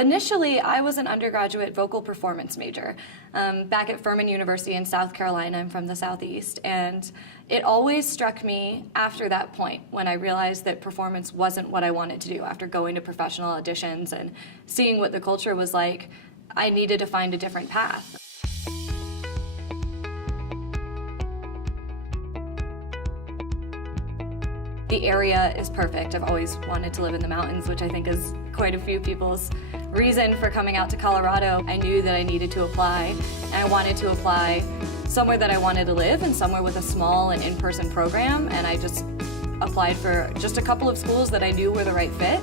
Initially, I was an undergraduate vocal performance major back at Furman University in South Carolina. I'm from the Southeast, and it always struck me after that point when I realized that performance wasn't what I wanted to do. After going to professional auditions and seeing what the culture was like, I needed to find a different path. The area is perfect. I've always wanted to live in the mountains, which I think is quite a few people's reason for coming out to Colorado. I knew that I needed to apply, and I wanted to apply somewhere that I wanted to live and somewhere with a small and in-person program, and I just applied for just a couple of schools that I knew were the right fit.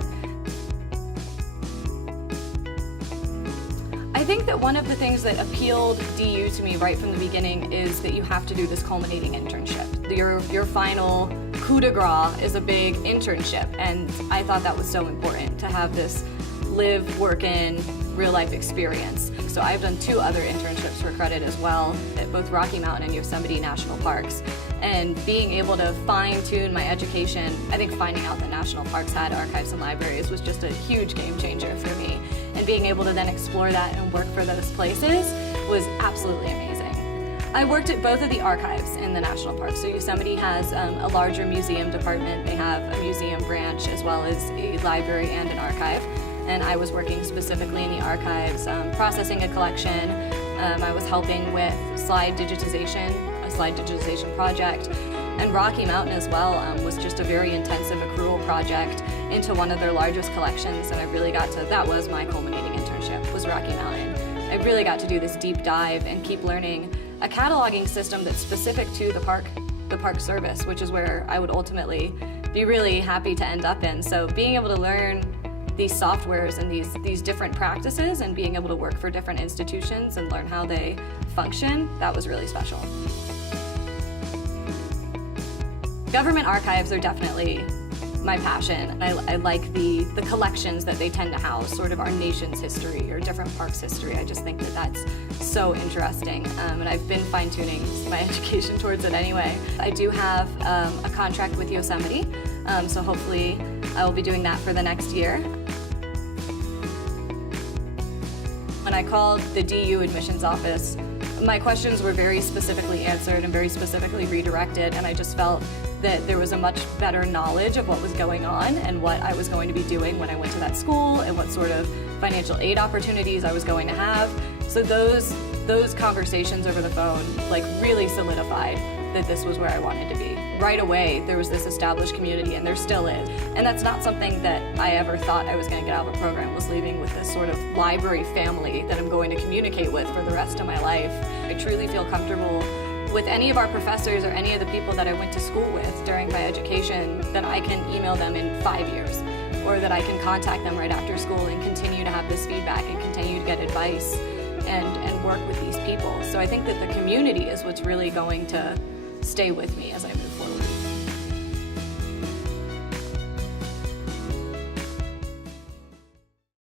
I think that one of the things that appealed DU to me right from the beginning is that you have to do this culminating internship. Your final coup de grace is a big internship, and I thought that was so important to have this live, work in, real life experience. So I've done 2 other internships for credit as well at both Rocky Mountain and Yosemite National Parks. And being able to fine-tune my education, I think finding out that national parks had archives and libraries was just a huge game changer for me. And being able to then explore that and work for those places was absolutely amazing. I worked at both of the archives in the national park. So Yosemite has a larger museum department. They have a museum branch as well as a library and an archive. And I was working specifically in the archives, processing a collection. I was helping with a slide digitization project. And Rocky Mountain as well was just a very intensive accrual project into one of their largest collections, and I really got to, that was my culminating internship, was Rocky Mountain. I really got to do this deep dive and keep learning a cataloging system that's specific to the park service, which is where I would ultimately be really happy to end up in. So being able to learn these softwares and these different practices and being able to work for different institutions and learn how they function, that was really special. Government archives are definitely my passion. I like the collections that they tend to house, sort of our nation's history or different parks' history. I just think that that's so interesting, and I've been fine-tuning my education towards it anyway. I do have a contract with Yosemite, so hopefully I will be doing that for the next year. When I called the DU admissions office, my questions were very specifically answered and very specifically redirected, and I just felt that there was a much better knowledge of what was going on and what I was going to be doing when I went to that school and what sort of financial aid opportunities I was going to have. So those conversations over the phone like really solidified that this was where I wanted to be. Right away, there was this established community, and there still is. And that's not something that I ever thought I was going to get out of a program, was leaving with this sort of library family that I'm going to communicate with for the rest of my life. I truly feel comfortable with any of our professors or any of the people that I went to school with during my education that I can email them in 5 years, or that I can contact them right after school and continue to have this feedback and continue to get advice and work with these people. So I think that the community is what's really going to stay with me as I move forward.